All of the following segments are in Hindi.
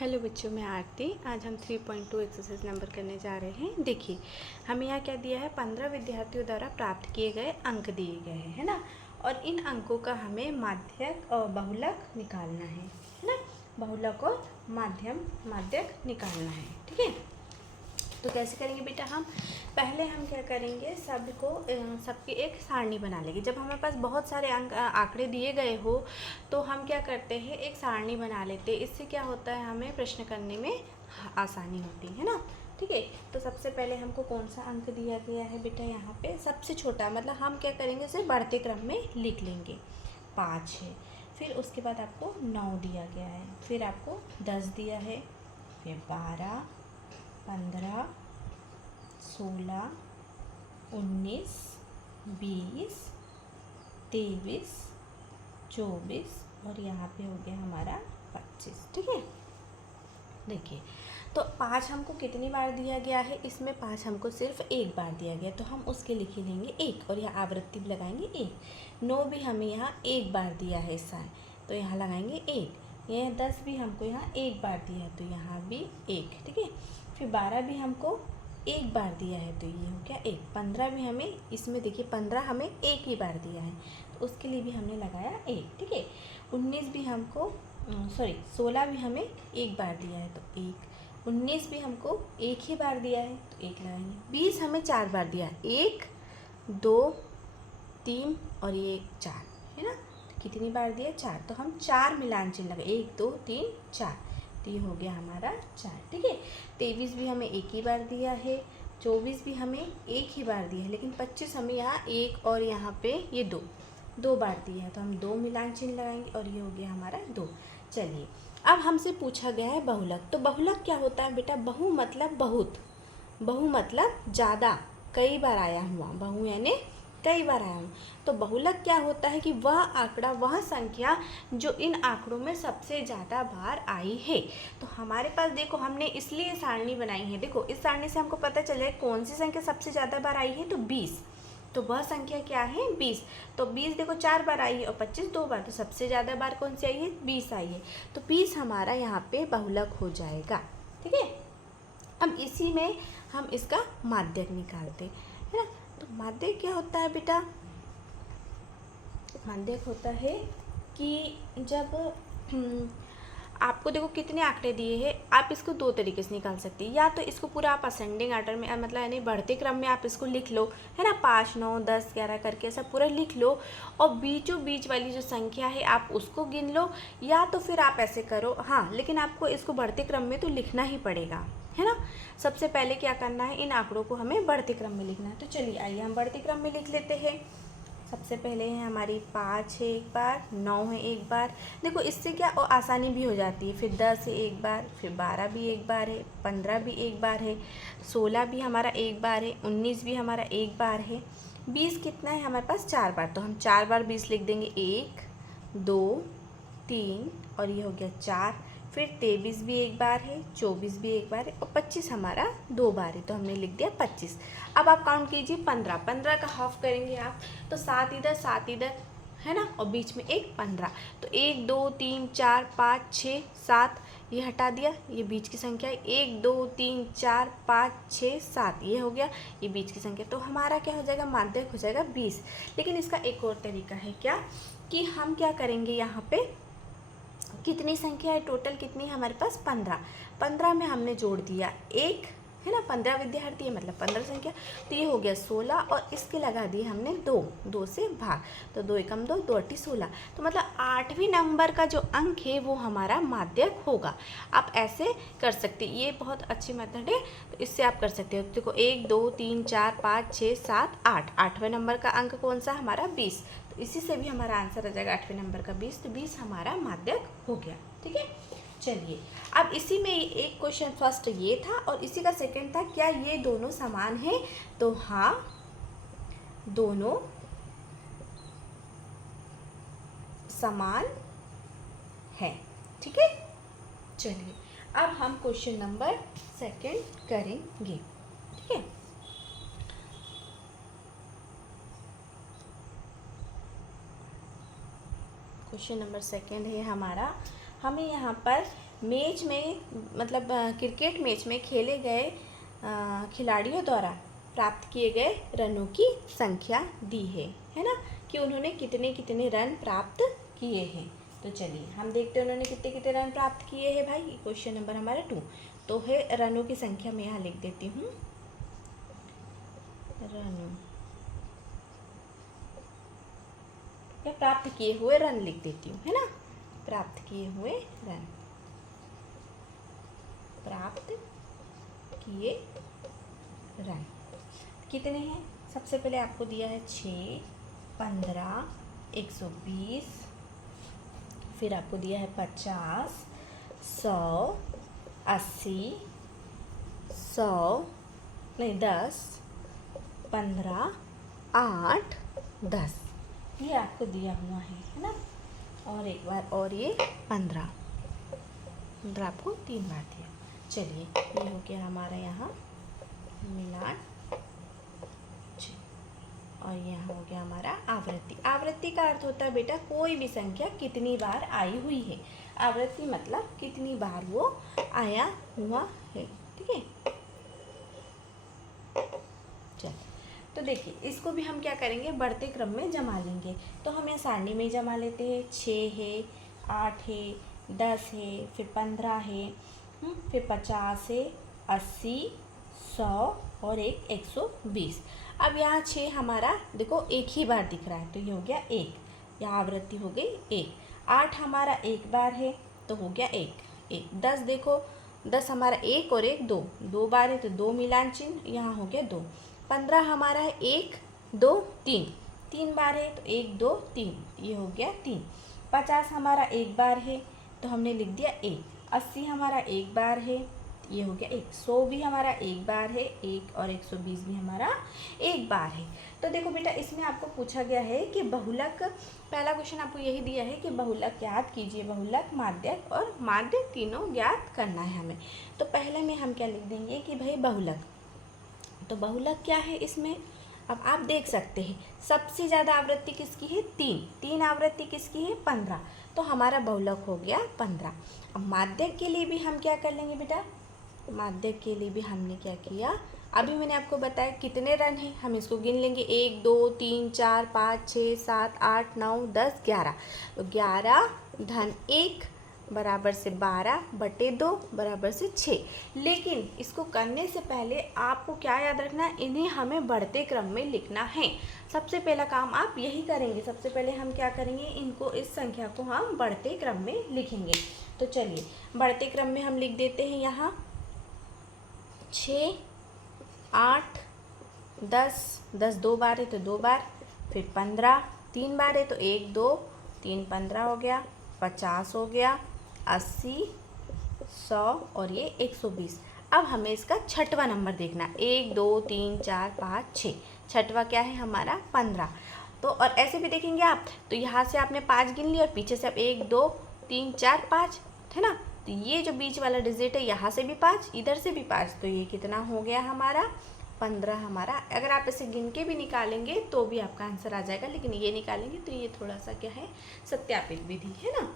हेलो बच्चों, मैं आरती। आज हम 3.2 एक्सरसाइज नंबर करने जा रहे हैं। देखिए, हमें यहाँ क्या दिया है, 15 विद्यार्थियों द्वारा प्राप्त किए गए अंक दिए गए हैं, है ना। और इन अंकों का हमें माध्यक और बहुलक निकालना है ना। बहुलक और माध्यक निकालना है, ठीक है। तो कैसे करेंगे बेटा, हम पहले हम क्या करेंगे, सबकी एक सारणी बना लेंगे। जब हमारे पास बहुत सारे आंकड़े दिए गए हो तो हम क्या करते हैं, एक सारणी बना लेते हैं। इससे क्या होता है, हमें प्रश्न करने में आसानी होती है ना। ठीक है, तो सबसे पहले हमको कौन सा अंक दिया गया है बेटा, यहाँ पे सबसे छोटा, मतलब हम क्या करेंगे, उसे बढ़ते क्रम में लिख लेंगे। 5 है, फिर उसके बाद आपको 9 दिया गया है, फिर आपको 10 दिया है, फिर 12, 15, 16, 19, 20, 23, 24 और यहाँ पे हो गया हमारा 25। ठीक है, देखिए तो 5 हमको कितनी बार दिया गया है, इसमें 5 हमको सिर्फ एक बार दिया गया, तो हम उसके लिख ही लेंगे 1 और यहाँ आवृत्ति भी लगाएंगे 1। 9 भी हमें यहाँ एक बार दिया है ऐसा, तो यहाँ लगाएंगे 1। यह 10 भी हमको यहाँ एक बार दिया है, तो यहाँ भी 1। ठीक है, फिर 12 भी हमको एक बार दिया है, तो ये हो गया 1। 15 भी हमें, इसमें देखिए 15 हमें एक ही बार दिया है, तो उसके लिए भी हमने लगाया 1। ठीक है, 19 भी हमको 16 भी हमें एक बार दिया है, तो 1। 19 भी हमको एक ही बार दिया है, तो 1 लगाएंगे। 20 हमें 4 बार दिया है, 1, 2, 3 और ये 4, है ना। तो कितनी बार दिया, 4, तो हम 4 मिलान चिन्ह लगे, 1, 2, 3, 4, तो ये हो गया हमारा 4। ठीक है, 23 भी हमें एक ही बार दिया है, 24 भी हमें एक ही बार दिया है, लेकिन 25 हमें यहाँ 1 और यहाँ पे ये 2 बार दिया है, तो हम 2 मिलान चिन्ह लगाएंगे और ये हो गया हमारा 2। चलिए, अब हमसे पूछा गया है बहुलक। तो बहुलक क्या होता है बेटा, बहु मतलब बहुत, बहु मतलब ज़्यादा, कई बार आया हुआ, बहु यानी कई बार आया हूँ। तो बहुलक क्या होता है कि वह आंकड़ा, वह संख्या जो इन आंकड़ों में सबसे ज़्यादा बार आई है। तो हमारे पास देखो, हमने इसलिए सारणी बनाई है। देखो, इस सारणी से हमको पता चल जाए कौन सी संख्या सबसे ज़्यादा बार आई है, तो 20। तो वह संख्या क्या है, 20। तो 20 देखो 4 बार आई है और 25 2 बार, तो सबसे ज़्यादा बार कौन सी आई है, 20 आई है। तो 20 हमारा यहाँ पे बहुलक हो जाएगा। ठीक है, अब इसी में हम इसका माध्यक निकालते है ना। तो माध्यक क्या होता है बेटा, माध्यक होता है कि जब आपको देखो कितने आंकड़े दिए हैं, आप इसको 2 तरीके से निकाल सकते हैं। या तो इसको पूरा आप असेंडिंग आर्डर में, मतलब यानी बढ़ते क्रम में आप इसको लिख लो, है ना, 5, 9, 10, 11 करके ऐसा पूरा लिख लो, और बीचों बीच वाली जो संख्या है आप उसको गिन लो। या तो फिर आप ऐसे करो, हाँ, लेकिन आपको इसको बढ़ते क्रम में तो लिखना ही पड़ेगा, है ना। सबसे पहले क्या करना है, इन आंकड़ों को हमें बढ़ते क्रम में लिखना है। तो चलिए आइए हम बढ़ते क्रम में लिख लेते हैं। सबसे पहले है हमारी 5 है एक बार, 9 है एक बार। देखो इससे क्या और आसानी भी हो जाती है। फिर 10 है एक बार, फिर 12 भी एक बार है, 15 भी एक बार है, 16 भी हमारा एक बार है, 19 भी हमारा एक बार है, 20 कितना है हमारे पास, 4 बार। तो हम 4 बार 20 लिख देंगे, 1, 2, 3 और ये हो गया 4। फिर 23 भी एक बार है, 24 भी एक बार है और 25 हमारा 2 बार है, तो हमने लिख दिया 25। अब आप काउंट कीजिए, 15 का हाफ करेंगे आप, तो 7 इधर, है ना, और बीच में एक 15। तो 1, 2, 3, 4, 5, 6, 7, ये हटा दिया, ये बीच की संख्या है। 1, 2, 3, 4, 5, 6, 7, ये हो गया, ये बीच की संख्या। तो हमारा क्या हो जाएगा, माध्यक हो जाएगा 20। लेकिन इसका एक और तरीका है, क्या कि हम क्या करेंगे, यहाँ पे कितनी संख्या है टोटल, कितनी है हमारे पास, 15। 15 में हमने जोड़ दिया 1, है ना, 15 विद्यार्थी है मतलब 15 संख्या, तो ये हो गया 16 और इसके लगा दिए हमने 2 से भाग, तो 2 एकम 2, 2 अट्ठी 16। तो मतलब 8वें नंबर का जो अंक है वो हमारा माध्यक होगा। आप ऐसे कर सकते, ये बहुत अच्छी मेथड है, तो इससे आप कर सकते हो। देखो 1, 2, 3, 4, 5, 6, 7, 8, 8वें नंबर का अंक कौन सा, हमारा 20। तो इसी से भी हमारा आंसर आ जाएगा 8वें नंबर का 20, तो 20 हमारा माध्यक हो गया। ठीक है, चलिए अब इसी में एक क्वेश्चन फर्स्ट ये था और इसी का सेकंड था, क्या ये दोनों समान हैं, तो हाँ, दोनों समान है। ठीक है, चलिए अब हम क्वेश्चन नंबर सेकंड करेंगे। ठीक है, क्वेश्चन नंबर सेकंड है हमारा, हमें यहाँ पर मैच में मतलब क्रिकेट मैच में खेले गए खिलाड़ियों द्वारा प्राप्त किए गए रनों की संख्या दी है ना, कि उन्होंने कितने कितने रन प्राप्त किए हैं। तो चलिए हम देखते हैं उन्होंने कितने कितने रन प्राप्त किए हैं भाई। क्वेश्चन नंबर हमारा 2 तो है रनों की संख्या मैं यहाँ लिख देती हूँ, रनों या प्राप्त किए हुए रन लिख देती हूँ, है ना, प्राप्त किए हुए रन, प्राप्त किए रन कितने हैं। सबसे पहले आपको दिया है 6, 15, 120, फिर आपको दिया है 50, 100, 80, 100 नहीं 10, 15, 8, 10 ये आपको दिया हुआ है ना। और एक बार और ये 15 आपको 3 बार दिया। चलिए ये हो गया हमारा यहाँ मिलान, और यहाँ हो गया हमारा आवृत्ति। आवृत्ति का अर्थ होता है बेटा कोई भी संख्या कितनी बार आई हुई है। आवृत्ति मतलब कितनी बार वो आया हुआ है, ठीक है। चल तो देखिए इसको भी हम क्या करेंगे, बढ़ते क्रम में जमा लेंगे। तो हम यहाँ सारणी में जमा लेते हैं। 6 है, 8 है, 10 है, फिर 15 है, फिर 50 है, 80, 100 और एक 120। अब यहाँ 6 हमारा देखो एक ही बार दिख रहा है तो ये हो गया 1, यहाँ आवृत्ति हो गई 1। 8 हमारा एक बार है तो हो गया 1। 10 देखो 10 हमारा 1 और 1 2, 2 बार है तो 2 मिलान चिन्ह, यहाँ हो गया 2। 15 हमारा है 1 2 3, 3 बार है तो 1 2 3, ये हो गया 3। 50 हमारा एक बार है तो हमने लिख दिया 1। 80 हमारा एक बार है, ये हो गया 1। 100 भी हमारा एक बार है 1, और 120 भी हमारा एक बार है। तो देखो बेटा इसमें आपको पूछा गया है कि बहुलक, पहला क्वेश्चन आपको यही दिया है कि बहुलक ज्ञात कीजिए। बहुलक, माध्यक और माध्य तीनों ज्ञात करना है हमें। तो पहले में हम क्या लिख देंगे कि भाई बहुलक, तो बहुलक क्या है इसमें। अब आप देख सकते हैं सबसे ज़्यादा आवृत्ति किसकी है 3 आवृत्ति किसकी है 15, तो हमारा बहुलक हो गया 15। अब माध्यक के लिए भी हम क्या कर लेंगे बेटा, माध्यक के लिए भी हमने क्या किया, अभी मैंने आपको बताया कितने रन हैं, हम इसको गिन लेंगे 1 2 3 4 5 6 7 8 9 10 11। तो 11 धन 1 बराबर से 12 बटे 2 बराबर से 6। लेकिन इसको करने से पहले आपको क्या याद रखना है, इन्हें हमें बढ़ते क्रम में लिखना है। सबसे पहला काम आप यही करेंगे, सबसे पहले हम क्या करेंगे, इनको इस संख्या को हम बढ़ते क्रम में लिखेंगे। तो चलिए बढ़ते क्रम में हम लिख देते हैं यहाँ 6 8 10, 10 2 बार है तो 2 बार, फिर 15 3 बार है तो 1 2 3 15 हो गया, 50 हो गया, 80 100 और ये 120। अब हमें इसका छठवां नंबर देखना, 1 2 3 4 5 6, छठवां क्या है हमारा 15। तो और ऐसे भी देखेंगे आप तो यहाँ से आपने 5 गिन लिया और पीछे से आप 1 2 3 4 5 है ना, तो ये जो बीच वाला डिजिट है यहाँ से भी 5 इधर से भी 5, तो ये कितना हो गया हमारा 15 हमारा। अगर आप इसे गिन के भी निकालेंगे तो भी आपका आंसर आ जाएगा, लेकिन ये निकालेंगे तो ये थोड़ा सा क्या है सत्यापित विधि है ना,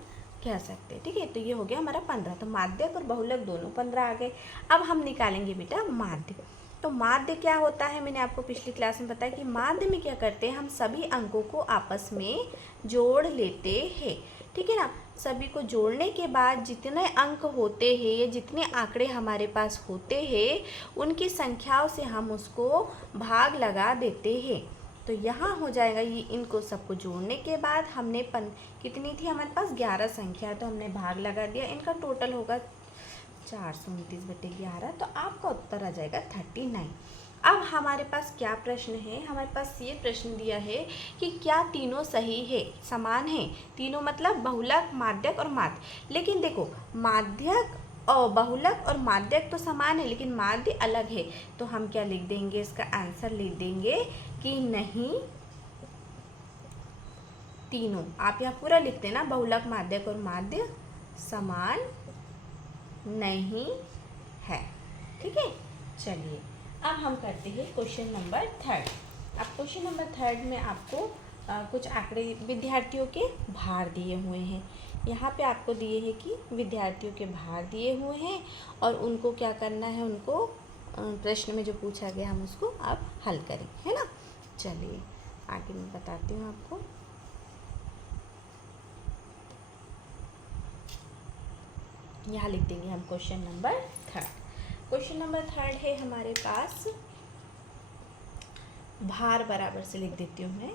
कह सकते हैं, ठीक है। तो ये हो गया हमारा 15। तो माध्यक और बहुलक दोनों 15 आ गए। अब हम निकालेंगे बेटा माध्य। तो माध्य क्या होता है, मैंने आपको पिछली क्लास में बताया कि माध्य में क्या करते हैं, हम सभी अंकों को आपस में जोड़ लेते हैं, ठीक है ना। सभी को जोड़ने के बाद जितने अंक होते हैं या जितने आंकड़े हमारे पास होते हैं उनकी संख्याओं से हम उसको भाग लगा देते हैं। तो यहाँ हो जाएगा ये, इनको सबको जोड़ने के बाद हमने कितनी थी हमारे पास 11 संख्या, तो हमने भाग लगा दिया, इनका टोटल होगा 429/11, तो आपका उत्तर आ जाएगा 39। अब हमारे पास क्या प्रश्न है, हमारे पास ये प्रश्न दिया है कि क्या तीनों सही है, समान है, तीनों मतलब बहुलक माध्यक और माध्य। लेकिन देखो माध्यक और बहुलक और माध्यक तो समान है लेकिन माध्य अलग है, तो हम क्या लिख देंगे, इसका आंसर लिख देंगे कि नहीं तीनों, आप यहाँ पूरा लिख देना, बहुलक माध्यक और माध्य समान नहीं है, ठीक है। चलिए अब हम करते हैं क्वेश्चन नंबर 3। अब क्वेश्चन नंबर 3 में आपको कुछ आंकड़े विद्यार्थियों के भार दिए हुए हैं यहाँ पे आपको दिए हैं कि विद्यार्थियों के भार दिए हुए हैं और उनको क्या करना है, उनको प्रश्न में जो पूछा गया हम उसको अब हल करें, है ना। चलिए आगे मैं बताती हूँ आपको। यहाँ लिख देंगे हम क्वेश्चन नंबर 3। क्वेश्चन नंबर 3 है हमारे पास, भार बराबर से लिख देती हूँ मैं,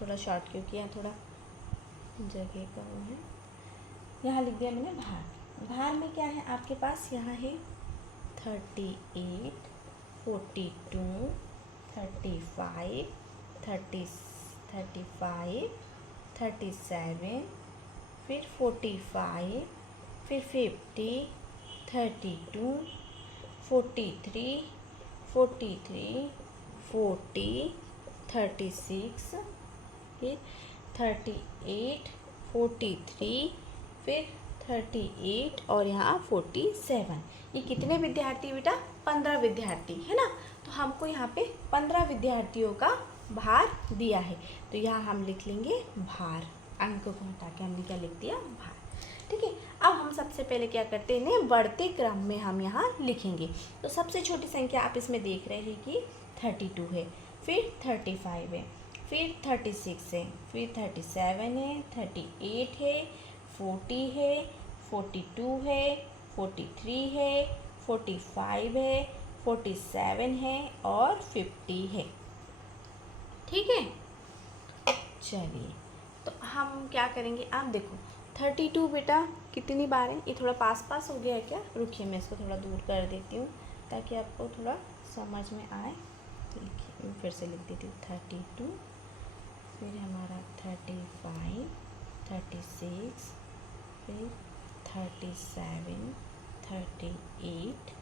थोड़ा शॉर्ट क्योंकि यहाँ थोड़ा जगह का वो है। यहाँ लिख दिया मैंने भार। भार में क्या है आपके पास, यहाँ है 38, 42, 35, 35, 37, फिर 45, फिर 50, 32, 43, 43, 40, 36, फिर 38, 43, फिर 38 और यहाँ 47। ये कितने विद्यार्थी बेटा, 15 विद्यार्थी, है ना। तो हमको यहाँ पे 15 विद्यार्थियों का भार दिया है, तो यहाँ हम लिख लेंगे भार, अंक को हटा के हमने क्या लिख दिया, भार। ठीक है, अब हम सबसे पहले क्या करते हैं, बढ़ते क्रम में हम यहाँ लिखेंगे। तो सबसे छोटी संख्या आप इसमें देख रहे हैं कि 32 है, फिर 35 है, फिर 36 है, फिर 37 है, 38 है, 40 है, 42 है, 43 है, 45 है, 47 है और 50 है। ठीक है, चलिए तो हम क्या करेंगे, आप देखो 32 बेटा कितनी बार है, ये थोड़ा पास पास हो गया है क्या, रुकिए मैं इसको थोड़ा दूर कर देती हूँ ताकि आपको थोड़ा समझ में आए। देखिए मैं फिर से लिख देती हूँ 32, फिर हमारा 35, 36, फिर 37, 38,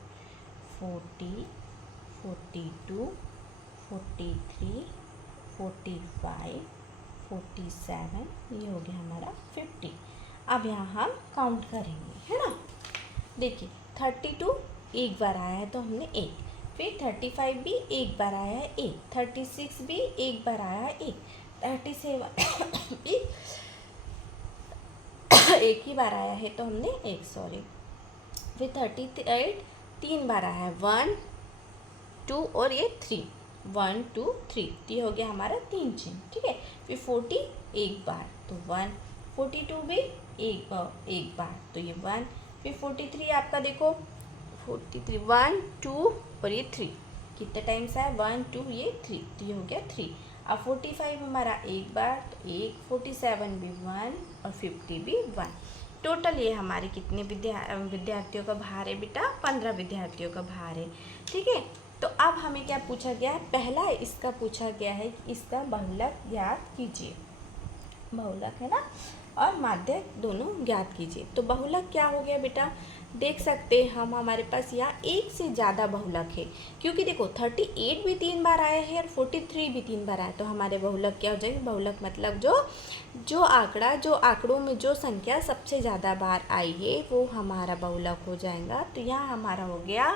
40, 42, 43, 45, 47, ये हो गया हमारा 50। अब यहाँ हम काउंट करेंगे, है ना। देखिए 32 एक बार आया है तो हमने एक, फिर 35 भी एक बार आया है एक, 36 भी एक बार आया है एक, 37 भी एक ही बार आया है तो हमने एक, सॉरी, फिर 38 तीन बार आया है, 1 2 और ये 3, 1 2 3, तो ये हो गया हमारा 3 चिन्ह। ठीक है, फिर 40 एक बार तो 1, 42 भी एक बार तो ये 1, फिर 43 आपका देखो 43, 1 2 और ये 3, कितने टाइम्स आया, 1 2 ये 3, तो ये हो गया 3। अब 45 हमारा एक बार तो एक, 47 भी 1 और 50 भी 1। टोटल ये हमारे कितने विद्यार्थियों का भार है बेटा, 15 विद्यार्थियों का भार है। ठीक है, तो अब हमें क्या पूछा गया है, पहला इसका पूछा गया है कि इसका बहुलक ज्ञात कीजिए। बहुलक है ना, और माध्यक दोनों ज्ञात कीजिए। तो बहुलक क्या हो गया बेटा, देख सकते हैं हम, हमारे पास यहाँ एक से ज़्यादा बहुलक है, क्योंकि देखो 38 भी 3 बार आया है और 43 भी 3 बार आया, तो हमारे बहुलक क्या हो जाएंगे, बहुलक मतलब जो आंकड़ों में जो संख्या सबसे ज़्यादा बार आई है वो हमारा बहुलक हो जाएगा। तो यहाँ हमारा हो गया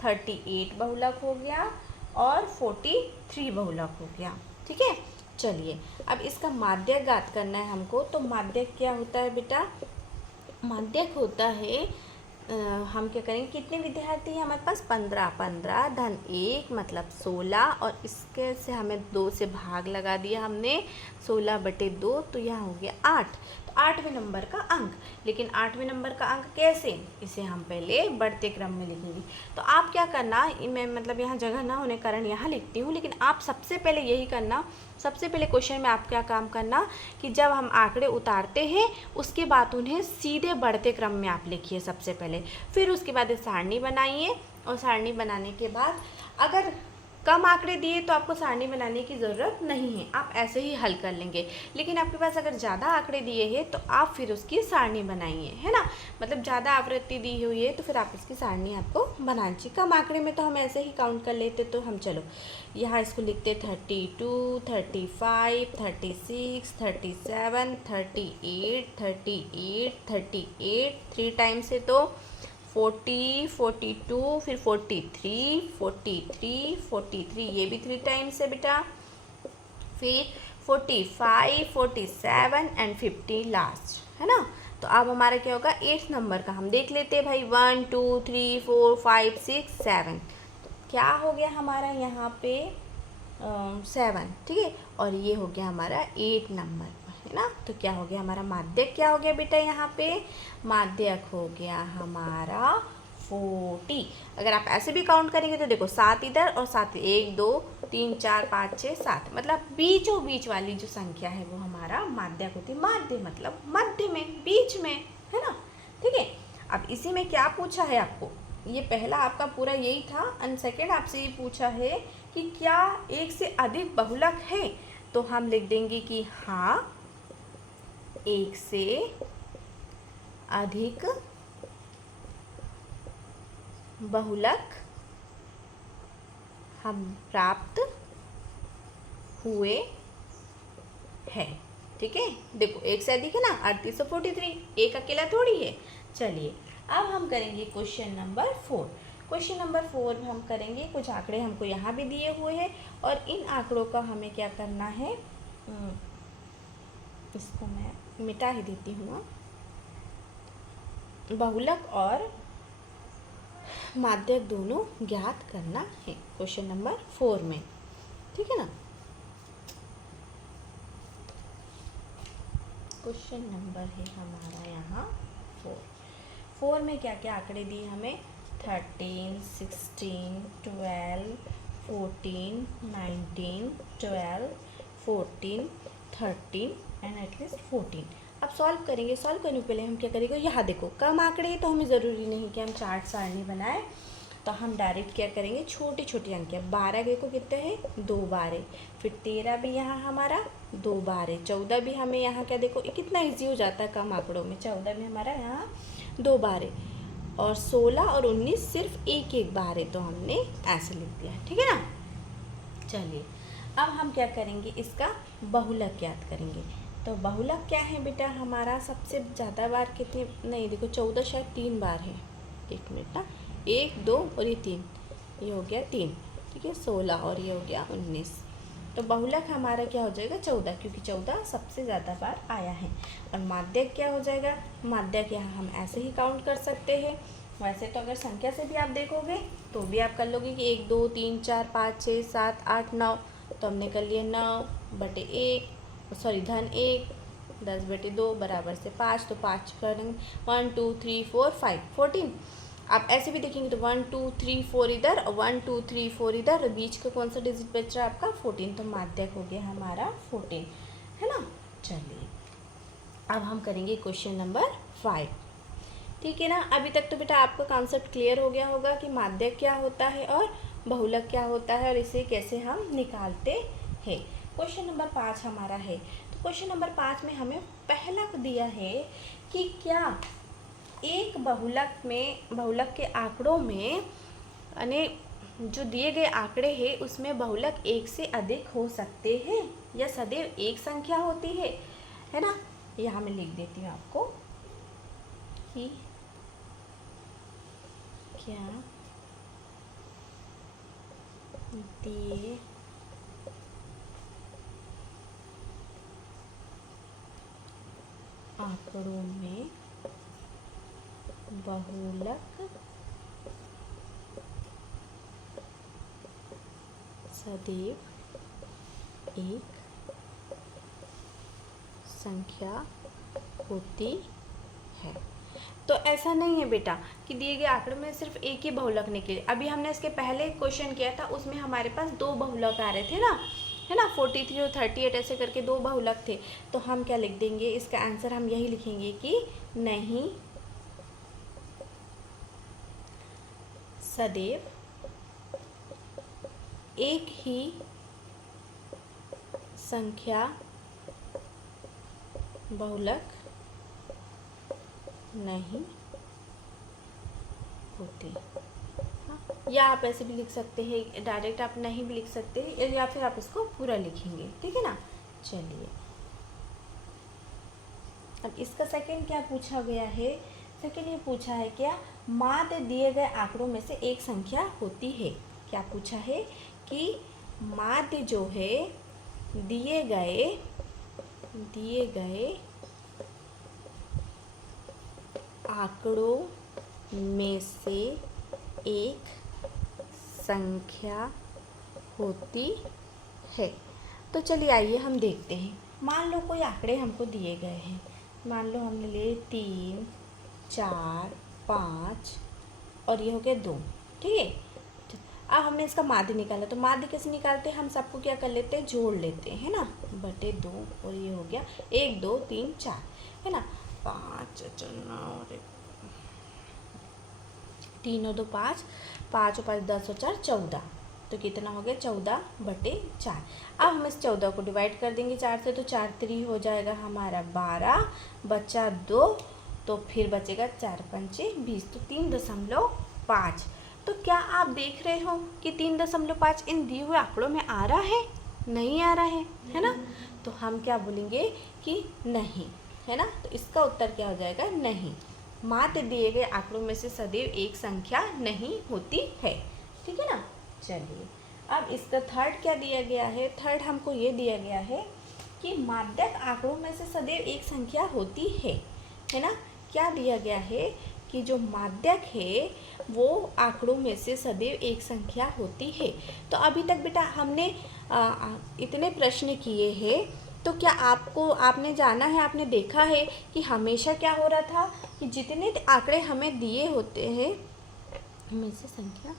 38 बहुलक हो गया और 43 बहुलक हो गया। ठीक है, चलिए अब इसका माध्यक ज्ञात करना है हमको। तो माध्यक क्या होता है बेटा, माध्यक होता है हम क्या करेंगे, कितने विद्यार्थी हैं हमारे पास, 15, 15 धन 1 मतलब 16, और इसके से हमें 2 से भाग लगा दिया हमने, 16/2, तो यहाँ हो गया 8। तो 8वें नंबर का अंक, लेकिन 8वें नंबर का अंक कैसे, इसे हम पहले बढ़ते क्रम में लिखेंगे। तो आप क्या करना, मैं मतलब यहाँ जगह ना होने कारण यहाँ लिखती हूँ, लेकिन आप सबसे पहले यही करना, सबसे पहले क्वेश्चन में आप क्या काम करना कि जब हम आंकड़े उतारते हैं उसके बाद उन्हें सीधे बढ़ते क्रम में आप लिखिए सबसे पहले, फिर उसके बाद सारणी बनाइए, और सारणी बनाने के बाद अगर कम आंकड़े दिए तो आपको सारणी बनाने की ज़रूरत नहीं है, आप ऐसे ही हल कर लेंगे। लेकिन आपके पास अगर ज़्यादा आंकड़े दिए हैं तो आप फिर उसकी सारणी बनाइए, है ना, मतलब ज़्यादा आवृत्ति दी हुई है तो फिर आप इसकी सारणी आपको बनानी चाहिए। कम आंकड़े में तो हम ऐसे ही काउंट कर लेते, तो हम चलो यहाँ इसको लिखते 32, 35, 36, 37, 38, 38, 38, 3 टाइम्स है तो 40, 42, फिर 43, 43, 43, ये भी 3 टाइम्स है बेटा, फिर 45, 47 एंड 50 लास्ट, है ना। तो अब हमारा क्या होगा 8 नंबर का हम देख लेते हैं भाई 1 2 3 4 5 6 7। क्या हो गया हमारा यहाँ पे 7, ठीक है। और ये हो गया हमारा 8 नंबर है ना। तो क्या हो गया हमारा माध्यक, क्या हो गया बेटा यहाँ पे माध्यक हो गया हमारा 40। अगर आप ऐसे भी काउंट करेंगे तो देखो 7 इधर और 7 1 2 3 4 5 6 7, मतलब बीचों बीच वाली जो संख्या है वो हमारा माध्यक होती है। माध्य मतलब मध्य में, बीच में, है ना, ठीक है। अब इसी में क्या पूछा है आपको, ये पहला आपका पूरा यही था एंड सेकेंड आपसे ये पूछा है कि क्या एक से अधिक बहुलक है। तो हम लिख देंगे कि हाँ, एक से अधिक बहुलक हम प्राप्त हुए हैं, ठीक है। देखो एक से अधिक है ना 3843, एक अकेला थोड़ी है। चलिए अब हम करेंगे क्वेश्चन नंबर 4। क्वेश्चन नंबर 4 हम करेंगे, कुछ आंकड़े हमको यहाँ भी दिए हुए हैं और इन आंकड़ों का हमें क्या करना है, इसको मैं मिटा ही देती हूँ। बहुलक और माध्यक दोनों ज्ञात करना है क्वेश्चन नंबर 4 में, ठीक है ना। क्वेश्चन नंबर है हमारा यहाँ 4 में क्या क्या आंकड़े दिए हमें 13 16 12 14 19 12 14 13 एंड एटलीस्ट 14। अब सॉल्व करेंगे, सॉल्व करने के पहले हम क्या करेंगे, यहाँ देखो कम आंकड़े हैं तो हमें ज़रूरी नहीं कि हम चार्ट सारणी बनाए, तो हम डायरेक्ट क्या करेंगे छोटी छोटी अंक 12 देखो कितने हैं 2 बार है, फिर 13 भी यहाँ हमारा 2 बार है, 14 भी हमें यहाँ क्या देखो ये कितना ईजी हो जाता है कम आंकड़ों में, 14 भी हमारा यहाँ 2 बार है, और 16 और 19 सिर्फ एक एक बार है, तो हमने ऐसे लिख दिया, ठीक है ना। चलिए अब हम क्या करेंगे, इसका बहुलक ज्ञात करेंगे। तो बहुलक क्या है बेटा हमारा, सबसे ज़्यादा बार कितने, नहीं देखो 14 शायद 3 बार है, 1 मिनट ना, 1 2 और ये 3, ये हो गया 3, ठीक है 16 और ये हो गया 19। तो बहुलक हमारा क्या हो जाएगा 14, क्योंकि 14 सबसे ज़्यादा बार आया है। और माध्यक क्या हो जाएगा, माध्यक यहाँ हम ऐसे ही काउंट कर सकते हैं। वैसे तो अगर संख्या से भी आप देखोगे तो भी आप कर लोगे कि 1 2 3 4 5 6 7 8 9, तो हमने कर लिया 9/1, सॉरी धन 1 10/2 बराबर से 5, तो 5 करेंगे 1 2 3 4 5 14। आप ऐसे भी देखेंगे तो 1 2 3 4 इधर और 1 2 3 4 इधर, और बीच का कौन सा डिजिट बच रहा है आपका 14, तो माध्यक हो गया हमारा 14, है ना। चलिए अब हम करेंगे क्वेश्चन नंबर 5, ठीक है ना। अभी तक तो बेटा आपका कॉन्सेप्ट क्लियर हो गया होगा कि माध्यक क्या होता है और बहुलक क्या होता है और इसे कैसे हम निकालते हैं। क्वेश्चन नंबर 5 हमारा है, तो क्वेश्चन नंबर 5 में हमें पहला दिया है कि क्या एक बहुलक के आंकड़ों में यानी जो दिए गए आंकड़े हैं उसमें बहुलक एक से अधिक हो सकते हैं या सदैव एक संख्या होती है ना। यहाँ मैं लिख देती हूँ आपको कि क्या दिए आंकड़ों में बहुलक सदैव एक संख्या होती है। तो ऐसा नहीं है बेटा कि दिए गए आंकड़े में सिर्फ एक ही बहुलक निकले। अभी हमने इसके पहले क्वेश्चन किया था उसमें हमारे पास 2 बहुलक आ रहे थे ना, है ना 43 और 38 ऐसे करके 2 बहुलक थे। तो हम क्या लिख देंगे, इसका आंसर हम यही लिखेंगे कि नहीं सदैव एक ही संख्या बहुलक नहीं होती। हाँ, या आप ऐसे भी लिख सकते हैं, डायरेक्ट आप नहीं भी लिख सकते हैं, या फिर आप इसको पूरा लिखेंगे, ठीक है ना। चलिए अब इसका सेकंड क्या पूछा गया है, सेकंड ये पूछा है क्या माध्य दिए गए आंकड़ों में से एक संख्या होती है। क्या पूछा है कि माध्य जो है दिए गए आंकड़ों में से एक संख्या होती है। तो चलिए आइए हम देखते हैं। मान लो कोई आंकड़े हमको दिए गए हैं, मान लो हमने लिए 3, 4, 5 और ये हो गया 2, ठीक है। अब हमने इसका माध्य निकाला, तो माध्य कैसे निकालते हैं, हम सबको क्या कर लेते हैं, जोड़ लेते हैं, है ना, बटे 2, और ये हो गया 1 2 3 4, है ना, 5 और 3 और 2 5, 5 और 5 10 और 4 14, तो कितना हो गया 14/4। अब हम इस 14 को डिवाइड कर देंगे 4 से, तो 4 3 हो जाएगा हमारा 12, बचा 2, तो फिर बचेगा 4 पंचे 20, तो 3.5। तो क्या आप देख रहे हो कि 3.5 इन दिए हुए आंकड़ों में आ रहा है, नहीं आ रहा है ना, तो हम क्या बोलेंगे कि नहीं, है ना। तो इसका उत्तर क्या हो जाएगा, नहीं। माध्य दिए गए आंकड़ों में से सदैव एक संख्या नहीं होती है, ठीक है ना। चलिए अब इसका थर्ड क्या दिया गया है, थर्ड हमको ये दिया गया है कि माध्यक आंकड़ों में से सदैव एक संख्या होती है ना। क्या दिया गया है कि जो माध्यक है वो आंकड़ों में से सदैव एक संख्या होती है। तो अभी तक बेटा हमने इतने प्रश्न किए हैं, तो क्या आपने जाना है, आपने देखा है कि हमेशा क्या हो रहा था कि जितने आंकड़े हमें दिए होते हैं में से संख्या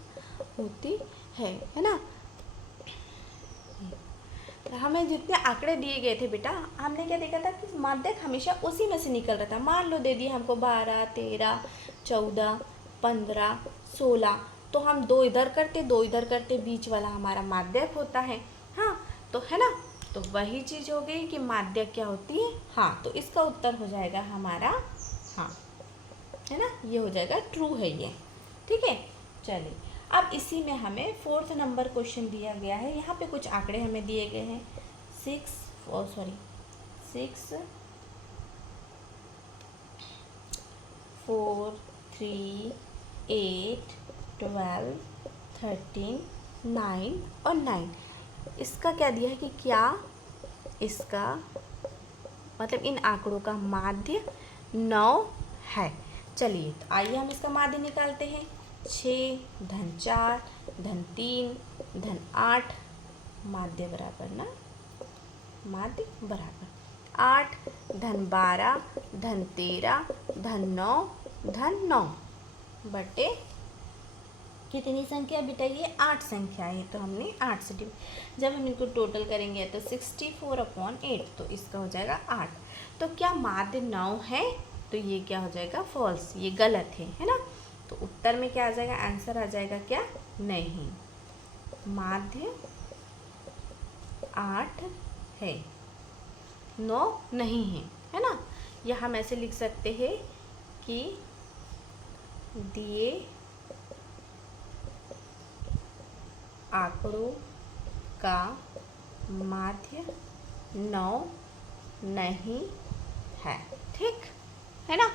होती है ना। हमें जितने आंकड़े दिए गए थे बेटा, हमने क्या देखा था कि माध्यक हमेशा उसी में से निकल रहा था। मान लो दे दिए हमको 12 13 14 15 16, तो हम 2 इधर करते 2 इधर करते, बीच वाला हमारा माध्यक होता है, हाँ, तो है ना। तो वही चीज़ हो गई कि माध्यक क्या होती है, हाँ। तो इसका उत्तर हो जाएगा हमारा हाँ, है ना, ये हो जाएगा ट्रू है ये, ठीक है। चलिए अब इसी में हमें 4th नंबर क्वेश्चन दिया गया है। यहाँ पे कुछ आंकड़े हमें दिए गए हैं 6 4 3 8 12 13 9 और 9। इसका क्या दिया है कि क्या इसका मतलब इन आंकड़ों का माध्य 9 है। चलिए तो आइए हम इसका माध्य निकालते हैं। 6 धन 4 धन 3 धन 8, माध्य बराबर ना, माध्य बराबर 8 धन 12 धन 13 धन 9 बटे कितनी संख्या बेटा, ये 8 संख्या है, तो हमने 8 से जब हम इनको टोटल करेंगे तो 64/8, तो इसका हो जाएगा 8। तो क्या माध्य 9 है, तो ये क्या हो जाएगा, फॉल्स, ये गलत है ना। तो उत्तर में क्या आ जाएगा, आंसर आ जाएगा क्या, नहीं, माध्य 8 है, 9 नहीं है ना। या हम ऐसे लिख सकते हैं कि दिए आंकड़ों का माध्य 9 नहीं है, ठीक है ना।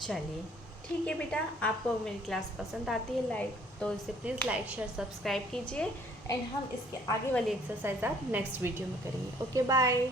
चलिए ठीक है बेटा, आपको मेरी क्लास पसंद आती है तो इसे प्लीज़ लाइक शेयर सब्सक्राइब कीजिए, एंड हम इसके आगे वाली एक्सरसाइज आप नेक्स्ट वीडियो में करेंगे। Okay bye.